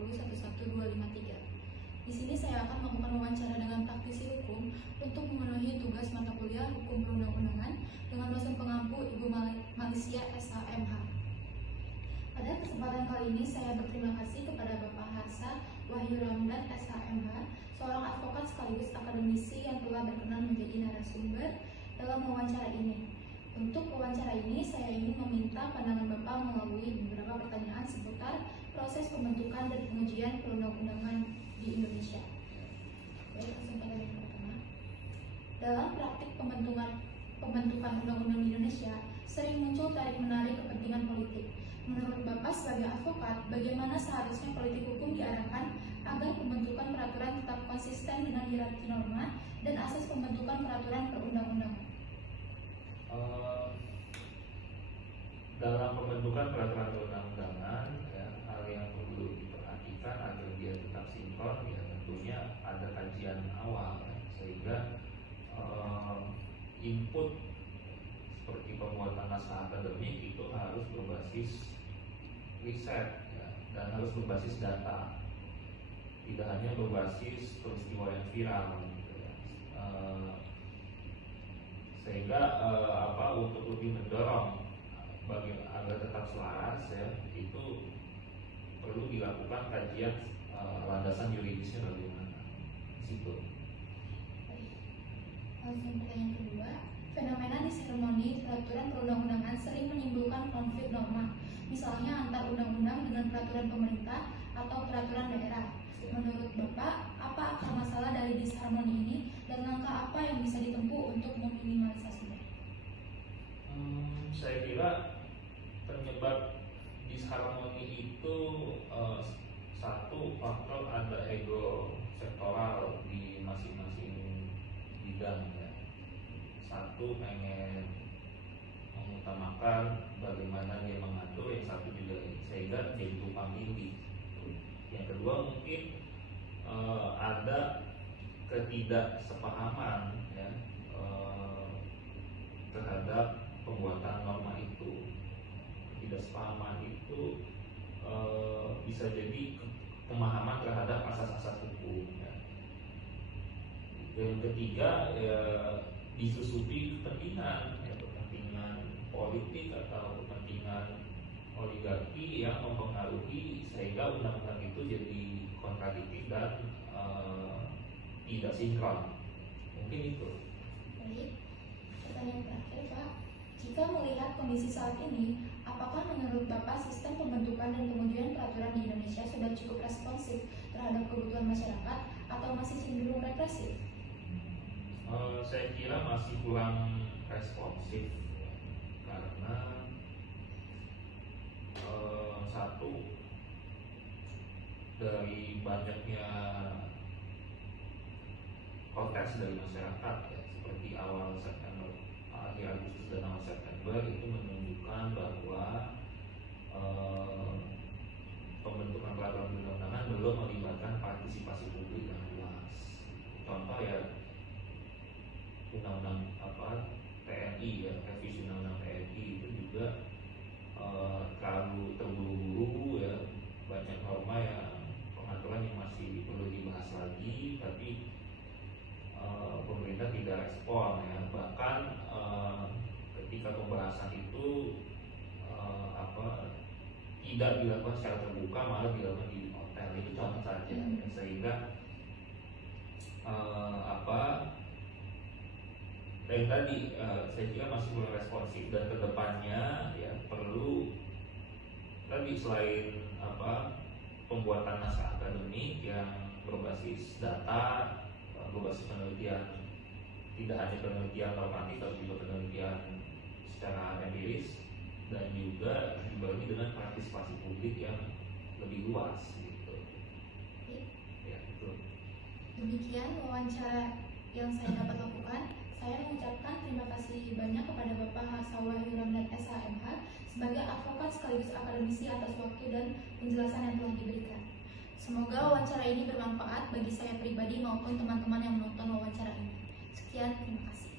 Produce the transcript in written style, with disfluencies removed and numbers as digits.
20111253. Di sini saya akan melakukan wawancara dengan praktisi hukum untuk memenuhi tugas mata kuliah Hukum Perundang-undangan dengan dosen pengampu Ibu Malicia SHMH. Pada kesempatan kali ini saya berterima kasih kepada Bapak Harsa Wahyu Ramdan SHMH, seorang advokat sekaligus akademisi yang telah berkenan menjadi narasumber dalam wawancara ini. Untuk wawancara ini saya ingin meminta pandangan Bapak melalui beberapa pertanyaan seputar proses pembentukan dan pengujian perundang-undangan di Indonesia. Baik, langsung pada yang pertama. Dalam praktik pembentukan undang-undang di Indonesia, sering muncul tarik-menarik kepentingan politik. Menurut Bapak sebagai advokat, bagaimana seharusnya politik hukum diarahkan agar pembentukan peraturan tetap konsisten dengan hierarki norma dan asas pembentukan peraturan perundang-undangan? Dalam pembentukan peraturan perundang-undangan, ya, hal yang perlu diperhatikan agar dia tetap sinkron, ya tentunya ada kajian awal, ya, sehingga input seperti pembuatan naskah akademik itu harus berbasis riset, ya, dan harus berbasis data, tidak hanya berbasis peristiwa yang viral, gitu, ya. Sehingga untuk lebih mendorong agar tetap selaras, ya, itu perlu dilakukan kajian landasan yuridisnya bagaimana di situ. Langsung pertanyaan kedua, fenomena disharmoni peraturan perundang-undangan sering menimbulkan konflik norma, misalnya antar undang-undang dengan peraturan pemerintah atau peraturan daerah. Menurut Bapak, apa akar masalah dari disharmoni ini dan langkah apa yang bisa ditempuh untuk meminimalisasinya? Saya kira penyebab disharmoni itu satu faktor ada ego sektoral di masing-masing bidang, ya. Satu pengen mengutamakan bagaimana dia mengatur, yang satu juga sehingga jadi tumpang tindih. Yang kedua mungkin ada ketidaksepahaman, ya, terhadap pembuatan norma itu. Ketidaksepahaman itu bisa jadi pemahaman terhadap asas-asas hukum, ya. Yang ketiga, ya, disusupi kepentingan, ya, kepentingan politik atau kepentingan oligarki yang mempengaruhi sehingga undang-undang itu jadi kontradiktif dan tidak sinkron. Mungkin itu. Baik, pertanyaan terakhir Pak, jika melihat kondisi saat ini, apakah menurut Bapak sistem pembentukan dan pengujian peraturan di Indonesia sudah cukup responsif terhadap kebutuhan masyarakat atau masih cenderung represif? Saya kira masih kurang responsif, karena satu, dari banyaknya konteks dari masyarakat, ya, seperti awal September, akhir Agustus dan awal September itu menunjukkan bahwa pembentukan peraturan perundang-undangan belum melibatkan partisipasi publik yang luas. Contoh, ya, undang-undang TNI, ya, revisi undang-undang TNI itu juga terlalu terburu-buru, ya, banyak norma yang pengaturan yang masih perlu dibahas lagi, tapi pemerintah tidak respon, ya. Bahkan ketika pembahasan itu tidak dilakukan secara terbuka, malah dilakukan di hotel. Itu contoh saja, ya. Sehingga yang tadi saya kira masih belum responsif, dan kedepannya, ya, perlu tadi selain pembuatan naskah akademik yang berbasis data, berbasis penelitian, tidak hanya penelitian normatif tapi juga penelitian secara empiris, dan juga dibarengi dengan partisipasi publik yang lebih luas, gitu. Ya, itu. Demikian wawancara yang saya dapat lakukan. Saya mengucapkan terima kasih banyak kepada Bapak Harsa Wahyu Ramdan SHMH sebagai advokat sekaligus akademisi atas waktu dan penjelasan yang telah diberikan. Semoga wawancara ini bermanfaat bagi saya pribadi maupun teman-teman yang menonton wawancara ini. Sekian, terima kasih.